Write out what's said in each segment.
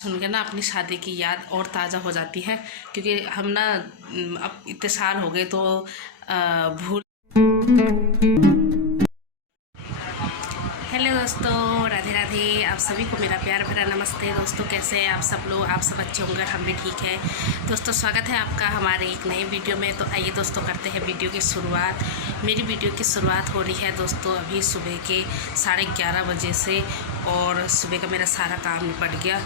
सुन के ना अपनी शादी की याद और ताज़ा हो जाती है, क्योंकि हम ना अब इतने साल हो गए तो भूल। हेलो दोस्तों, राधे राधे। आप सभी को मेरा प्यार भरा नमस्ते। दोस्तों कैसे हैं आप सब लोग? आप सब अच्छे होंगे, हम भी ठीक है। दोस्तों स्वागत है आपका हमारे एक नए वीडियो में। तो आइए दोस्तों करते हैं वीडियो की शुरुआत। मेरी वीडियो की शुरुआत हो रही है दोस्तों अभी सुबह के 11:30 बजे से। और सुबह का मेरा सारा काम निपट गया,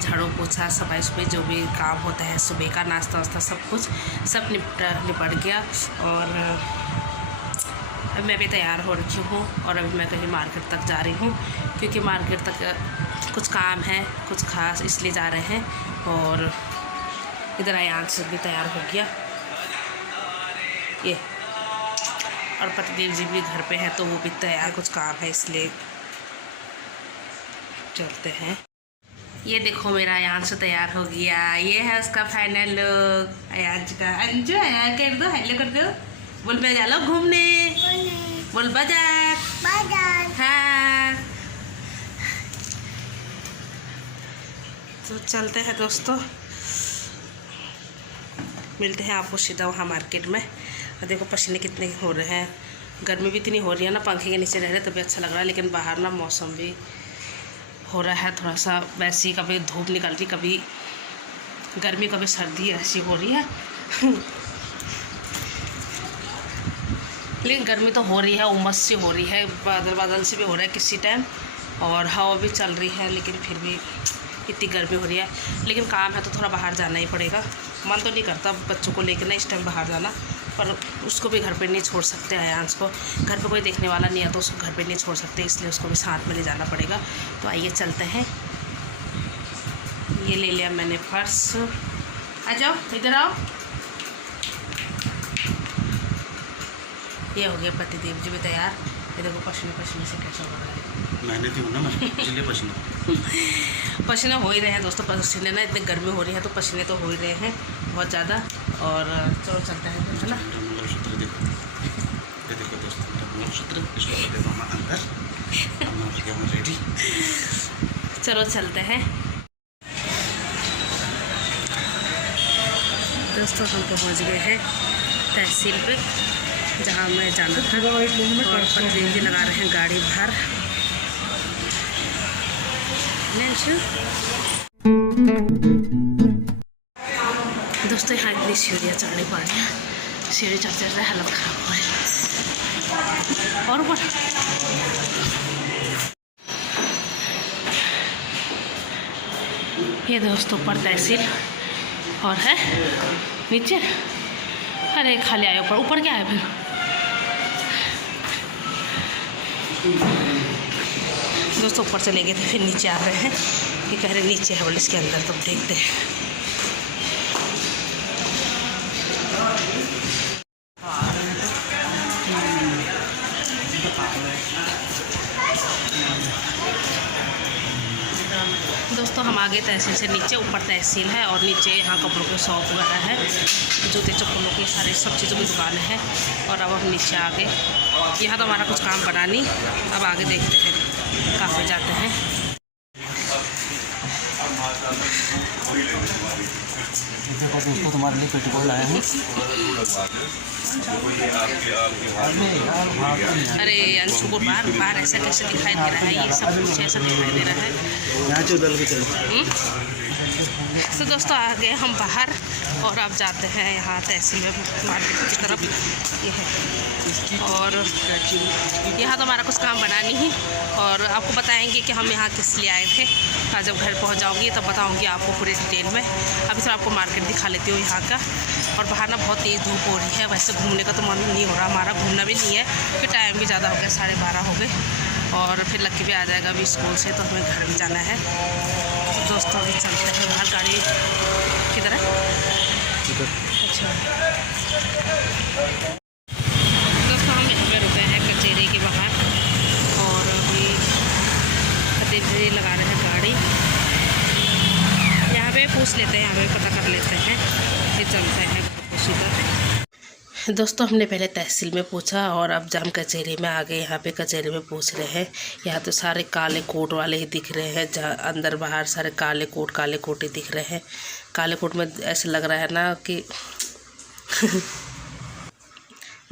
झाड़ू पोछा सफाई सुबह जो भी काम होता है सुबह का, नाश्ता वास्ता सब निपट गया। और अब मैं भी तैयार हो रखी हूँ और अभी मैं कहीं मार्केट तक जा रही हूँ, क्योंकि मार्केट तक कुछ काम है, कुछ खास इसलिए जा रहे हैं। और इधर आयांश भी तैयार हो गया ये, और पतिदेव जी भी घर पे हैं तो वो भी तैयार, कुछ काम है इसलिए चलते हैं। ये देखो मेरा आयांश तैयार हो गया, ये है उसका फाइनल लुक आयांश का। अंजू आया कर दो, हेलो कर दो, बोल मैं जा लो घूमने, बोल बाजार बाजार। हाँ तो चलते हैं दोस्तों, मिलते हैं आपको सीधा वहाँ मार्केट में। और देखो पसीने कितने हो रहे हैं, गर्मी भी इतनी हो रही है ना, पंखे के नीचे रह रहे तभी अच्छा लग रहा है। लेकिन बाहर ना मौसम भी हो रहा है थोड़ा सा वैसे ही, कभी धूप निकल रही, कभी गर्मी, कभी सर्दी ऐसी हो रही है। लेकिन गर्मी तो हो रही है, उमस सी हो रही है, बादल बादल से भी हो रहा है किसी टाइम, और हवा भी चल रही है, लेकिन फिर भी इतनी गर्मी हो रही है। लेकिन काम है तो थोड़ा बाहर जाना ही पड़ेगा। मन तो नहीं करता बच्चों को लेकर ना इस टाइम बाहर जाना, पर उसको भी घर पे नहीं छोड़ सकते। आयांश को घर पे कोई देखने वाला नहीं है तो उसको घर पे नहीं छोड़ सकते, इसलिए उसको भी साथ में ले जाना पड़ेगा। तो आइए चलते हैं। ये ले लिया मैंने पर्स, आ जाओ इधर आओ। ये हो गया पतिदेव जी भी तैयार। ये देखो पसीने पसीने से कैसा हो रहा है। मेहनती हूँ ना मैं, इसलिए पसीने हो ही रहे हैं दोस्तों। पसीने ना इतनी गर्मी हो रही है तो पसीने तो हो ही रहे हैं बहुत ज़्यादा। और चलो चलते हैं, है ना। चलो चलते हैं दोस्तों, हम पहुँच गए हैं तहसील पे जहाँ मैं जाना था। और पतिदेव जी लगा रहे हैं गाड़ी बाहर। दोस्तों यहाँ इतनी सीढ़ियाँ चढ़नी पड़ रही हैं, सीढ़ी चढ़ते चढ़ते हालत खराब हो रही है। और ऊपर ये दोस्तों ऊपर तहसील और है नीचे। अरे खाली आए ऊपर, ऊपर क्या है फिर? दोस्तों ऊपर चले गए थे, फिर नीचे आ रहे हैं। ये कह रहे नीचे है, बोले इसके अंदर, तो देखते हैं। दोस्तों हम आगे तहसील से नीचे, ऊपर तहसील है और नीचे यहाँ कपड़ों के शॉप वगैरह है, जूते चप्पलों की सारे सब चीज़ों की दुकान है। और अब हम नीचे आ गए। यहाँ तो हमारा कुछ काम बना नहीं, अब आगे देखते हैं कहाँ पे जाते हैं। दोस्तों तुम्हारे लिए पेटीकोट लाया हूँ। अरे अंशु को बार बार ऐसा कैसे दिखाई दे रहा है, ये सब कुछ ऐसा दिखाई दे रहा है। तो दोस्तों आ गए हम बाहर और अब जाते हैं यहाँ तहसील में मार्केट की तरफ। ये है, और यहाँ तो हमारा कुछ काम बना नहीं। और आपको बताएंगे कि हम यहाँ किस लिए आए थे। आज जब घर पहुँच जाऊँगी तब बताऊँगी आपको पूरे डिटेल में। अभी तो आपको मार्केट दिखा लेती हूँ यहाँ का। और बाहर ना बहुत तेज़ धूप हो रही है, वैसे घूमने का तो मन नहीं हो रहा, हमारा घूमना भी नहीं है, फिर टाइम भी ज़्यादा हो गया, 12:30 हो गए। और फिर लक्की भी आ जाएगा अभी स्कूल से, तो हमें घर भी जाना है। तो दोस्तों अभी चलते हैं बाहर। गाड़ी किधर है? अच्छा दोस्तों हम यहाँ पे रुके हैं कचेरी के बाहर, और अभी पतिदेव लगा रहे हैं गाड़ी। यहाँ पे पूछ लेते हैं, यहाँ पे पता कर लेते हैं, फिर चलते हैं सीधा। दोस्तों हमने पहले तहसील में पूछा और अब हम कचहरी में आ गए। यहाँ पे कचहरी में पूछ रहे हैं। यहाँ तो सारे काले कोट वाले ही दिख रहे हैं, जहाँ अंदर बाहर सारे काले कोट ही दिख रहे हैं। काले कोट में ऐसे लग रहा है ना कि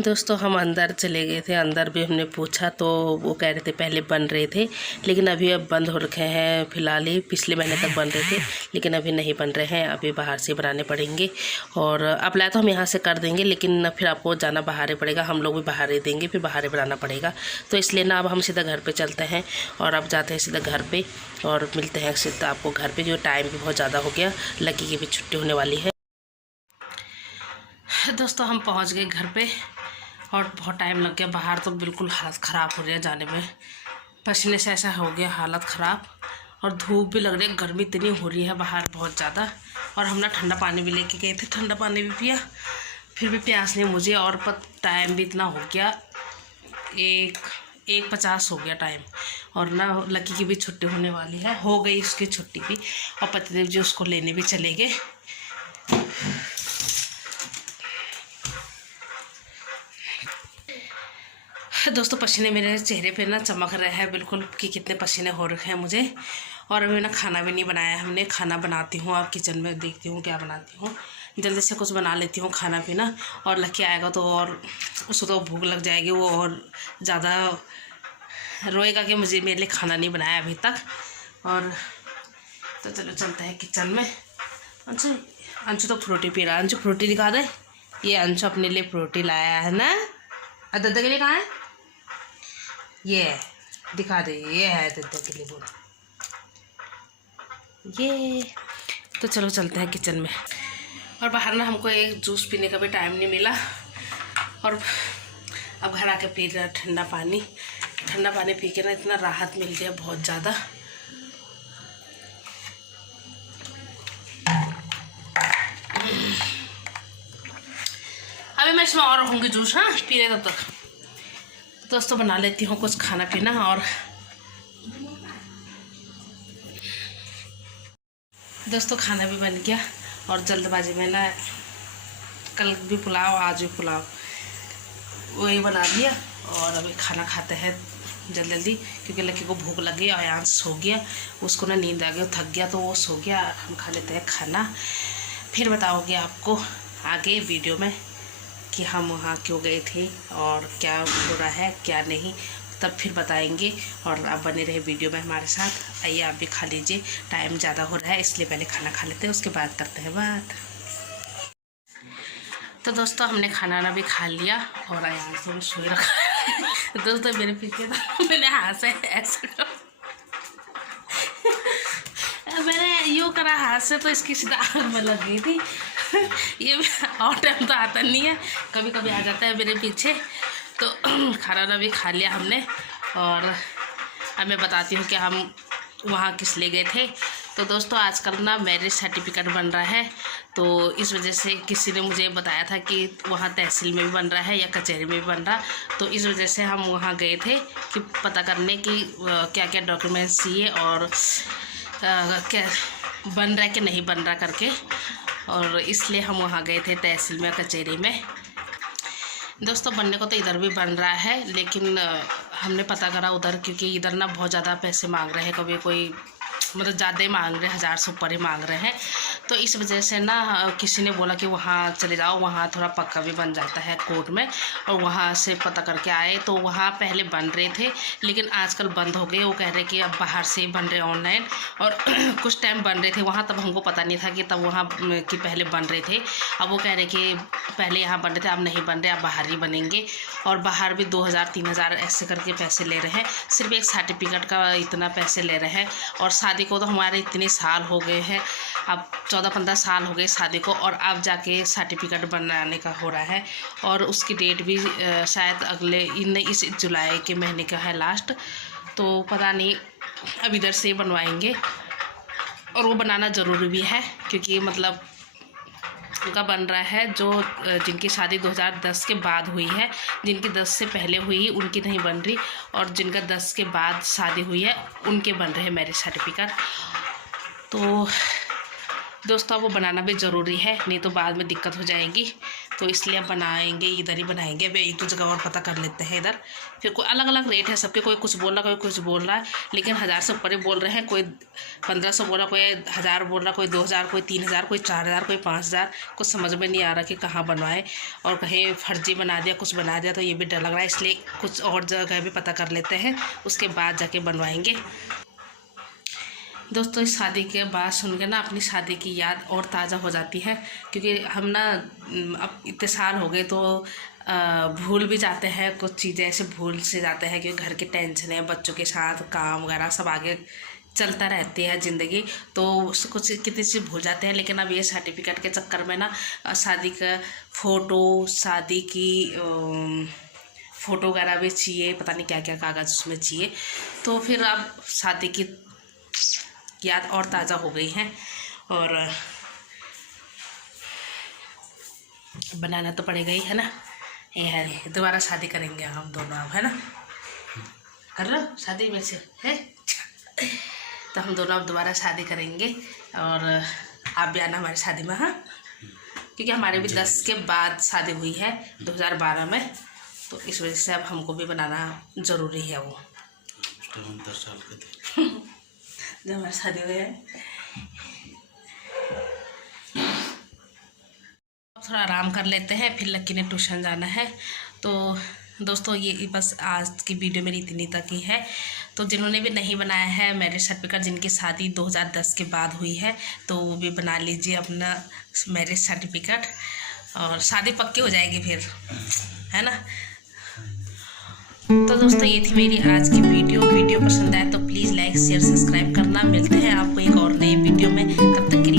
दोस्तों हम अंदर चले गए थे। अंदर भी हमने पूछा तो वो कह रहे थे पहले बन रहे थे, लेकिन अभी अब बंद हो रखे हैं। फ़िलहाल ही पिछले महीने तक बन रहे थे, लेकिन अभी नहीं बन रहे हैं। अभी बाहर से बनाने पड़ेंगे। और अप्लाई तो हम यहाँ से कर देंगे, लेकिन फिर आपको जाना बाहर ही पड़ेगा। हम लोग भी बाहर ही देंगे, फिर बाहर ही बनाना पड़ेगा। तो इसलिए ना अब हम सीधा घर पर चलते हैं और अब जाते हैं सीधा घर पर और मिलते हैं सीधा आपको घर पर। जो टाइम भी बहुत ज़्यादा हो गया, लकी की भी छुट्टी होने वाली है। दोस्तों हम पहुँच गए घर पर और बहुत टाइम लग गया। बाहर तो बिल्कुल हालत ख़राब हो रही है जाने में, पसीने से ऐसा हो गया हालत ख़राब। और धूप भी लग रही है, गर्मी इतनी हो रही है बाहर बहुत ज़्यादा। और हम ना ठंडा पानी भी लेके गए थे, ठंडा पानी भी पिया, फिर भी प्यास नहीं मुझे। और पर टाइम भी इतना हो गया, 1:50 हो गया टाइम। और ना लकी की भी छुट्टी होने वाली है, हो गई उसकी छुट्टी भी। और पतिदेव जी उसको लेने भी चले गए। दोस्तों पसीने मेरे चेहरे पे ना चमक रहे हैं बिल्कुल कि कितने पसीने हो रखे हैं मुझे। और अभी ना खाना भी नहीं बनाया हमने। खाना बनाती हूँ, अब किचन में देखती हूँ क्या बनाती हूँ, जल्दी से कुछ बना लेती हूँ खाना पीना। और लकी आएगा तो और उसको तो भूख लग जाएगी, वो और ज़्यादा रोएगा कि मुझे मेरे लिए खाना नहीं बनाया अभी तक। और तो चलो चलते हैं किचन में। अंशु तो फ्रूटी पी रहा है। अंशु फ्रूटी दिखा दे। ये अंशु अपने लिए फ्रूटी लाया है ना। दद्दा के लिए कहाँ है? ये दिखा दे, ये है दद्दा के लिए बोल। ये तो चलो चलते हैं किचन में। और बाहर ना हमको एक जूस पीने का भी टाइम नहीं मिला। और अब घर आके पी रहा ठंडा पानी। ठंडा पानी पी के ना इतना राहत मिल गया बहुत ज़्यादा। अभी मैं इसमें और रहूँगी जूस, हाँ पीने तब तक। दोस्तों बना लेती हूँ कुछ खाना पीना। और दोस्तों खाना भी बन गया और जल्दबाजी में ना कल भी पुलाव आज भी पुलाव वही बना दिया। और अभी खाना खाते हैं जल्दी, क्योंकि लड़के को भूख लगी और यहाँ सो गया, उसको ना नींद आ गई, थक गया तो वो सो गया। हम खा लेते हैं खाना, फिर बताओगे आपको आगे वीडियो में कि हम वहाँ क्यों गए थे और क्या हो रहा है क्या नहीं, तब फिर बताएंगे। और आप बने रहे वीडियो में हमारे साथ। आइए आप भी खा लीजिए, टाइम ज़्यादा हो रहा है इसलिए पहले खाना खा लेते हैं, उसके बाद करते हैं बात। तो दोस्तों हमने खाना ना भी खा लिया और यहाँ से सोए रखा। दोस्तों मेरे पीछे तो मैंने हाथ से ऐसे मैंने यूँ करा हाथ से, तो इसकी सीधा आँख में लग गई थी। ये और टाइम तो आता नहीं है, कभी कभी आ जाता है मेरे पीछे। तो खाना ना भी खा लिया हमने। और अब मैं बताती हूँ कि हम वहाँ किस लिए गए थे। तो दोस्तों आजकल ना मैरिज सर्टिफिकेट बन रहा है, तो इस वजह से किसी ने मुझे बताया था कि वहाँ तहसील में भी बन रहा है या कचहरी में भी बन रहा। तो इस वजह से हम वहाँ गए थे कि पता करने कि क्या क्या डॉक्यूमेंट्स चाहिए और क्या बन रहा है कि नहीं बन रहा करके। और इसलिए हम वहाँ गए थे तहसील में कचहरी में। दोस्तों बनने को तो इधर भी बन रहा है, लेकिन हमने पता करा उधर, क्योंकि इधर ना बहुत ज़्यादा पैसे मांग रहे हैं, कभी कोई मतलब ज़्यादा ही मांग रहे हैं, 1000 से ऊपर ही मांग रहे हैं। तो इस वजह से ना किसी ने बोला कि वहाँ चले जाओ, वहाँ थोड़ा पक्का भी बन जाता है कोर्ट में। और वहाँ से पता करके आए तो वहाँ पहले बन रहे थे, लेकिन आजकल बंद हो गए। वो कह रहे कि अब बाहर से ही बन रहे ऑनलाइन। और कुछ टाइम बन रहे थे वहाँ, तब हमको पता नहीं था कि तब वहाँ कि पहले बन रहे थे। अब वो कह रहे कि पहले यहाँ बन रहे थे, अब नहीं बन रहे, अब बाहर ही बनेंगे। और बाहर भी 2000-3000 ऐसे करके पैसे ले रहे हैं, सिर्फ एक सर्टिफिकेट का इतना पैसे ले रहे हैं। और शादी को तो हमारे इतने साल हो गए हैं, अब 14-15 साल हो गए शादी को, और अब जाके सर्टिफिकेट बनाने का हो रहा है। और उसकी डेट भी शायद अगले इस जुलाई के महीने का है लास्ट। तो पता नहीं, अब इधर से बनवाएंगे। और वो बनाना ज़रूरी भी है, क्योंकि मतलब उनका बन रहा है जो जिनकी शादी 2010 के बाद हुई है। जिनकी 10 से पहले हुई उनकी नहीं बन रही, और जिनका 10 के बाद शादी हुई है उनके बन रहे हैं मैरिज सर्टिफिकेट। तो दोस्तों वो बनाना भी ज़रूरी है, नहीं तो बाद में दिक्कत हो जाएगी। तो इसलिए बनाएंगे, इधर ही बनाएंगे। अब एक दो जगह और पता कर लेते हैं इधर। फिर कोई अलग अलग रेट है सबके, कोई कुछ बोल रहा, कोई कुछ बोल रहा है, लेकिन 1000 से ऊपर ही बोल रहे हैं। कोई 1500 बोल रहा, कोई 1000 बोल रहा, कोई 2000, कोई 3000, कोई 4000, कोई 5000। कुछ समझ में नहीं आ रहा कि कहाँ बनवाए, और कहीं फर्जी बना दिया, कुछ बना दिया तो ये भी डर लग रहा है। इसलिए कुछ और जगह भी पता कर लेते हैं, उसके बाद जाके बनवाएंगे। दोस्तों इस शादी के बाद सुन के ना अपनी शादी की याद और ताज़ा हो जाती है, क्योंकि हम ना अब इतने साल हो गए तो भूल भी जाते हैं कुछ चीज़ें, ऐसे भूल से जाते हैं क्योंकि घर के टेंशन है, बच्चों के साथ काम वगैरह सब आगे चलता रहती है ज़िंदगी, तो कुछ कितनी चीज़ भूल जाते हैं। लेकिन अब ये सर्टिफिकेट के चक्कर में ना शादी का फ़ोटो, शादी की फ़ोटो वगैरह भी चाहिए, पता नहीं क्या क्या कागज़ उसमें चाहिए, तो फिर अब शादी की याद और ताज़ा हो गई हैं। और बनाना तो पड़ेगा ही, है ना। ये है, दोबारा शादी करेंगे हम दोनों अब, है ना। कर लो शादी में से है, तो हम दोनों अब दोबारा शादी करेंगे, और आप भी आना हमारी शादी में, हाँ, क्योंकि हमारे भी 10 के बाद शादी हुई है 2012 में, तो इस वजह से अब हमको भी बनाना ज़रूरी है। वो 10 साल के थे जब हमारी शादी हुई है। थोड़ा आराम कर लेते हैं, फिर लक्की ने ट्यूशन जाना है। तो दोस्तों ये बस आज की वीडियो मेरी इतनी तक ही है। तो जिन्होंने भी नहीं बनाया है मैरिज सर्टिफिकेट, जिनकी शादी 2010 के बाद हुई है, तो वो भी बना लीजिए अपना मैरिज सर्टिफिकेट, और शादी पक्की हो जाएगी फिर, है ना। तो दोस्तों ये थी मेरी आज की वीडियो पसंद आए तो प्लीज़ लाइक शेयर सब्सक्राइब करना। मिलते हैं आपको एक और नई वीडियो में, तब तक के लिए